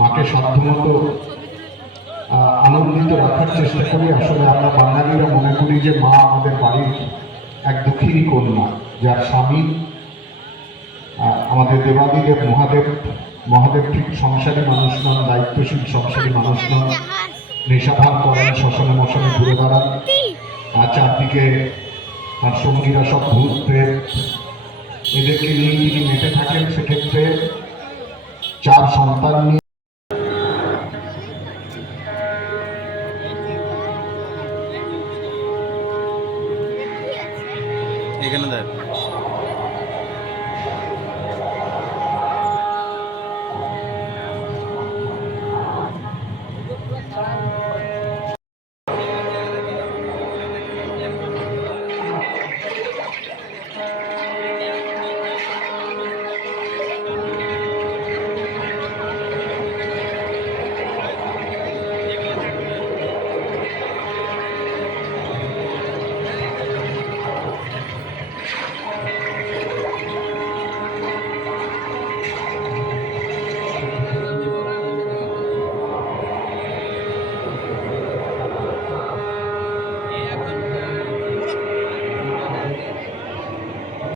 মাকে সাধ্যমতো আনন্দিত রাখার চেষ্টা করি। আসলে আমরা বাঙালিরা মনে করি যে মা আমাদের বাড়ির এক দুঃখিনী কন্যা, যার স্বামী আমাদের দেবাদিদেব, মহাদেব মহাদেব ঠিক সংসারী মানুষ নন, দায়িত্বশীল সংসারী মানুষ নন। নেশাভান করেন, শ্মশানে মশানে ঘুরে বেড়ান। আর চারদিকে তার সঙ্গীরা সব ভূত এদেরকে নিয়ে তিনি মেতে থাকেন, সেক্ষেত্রে চার সন্তান নিয়ে এখানে দেখ।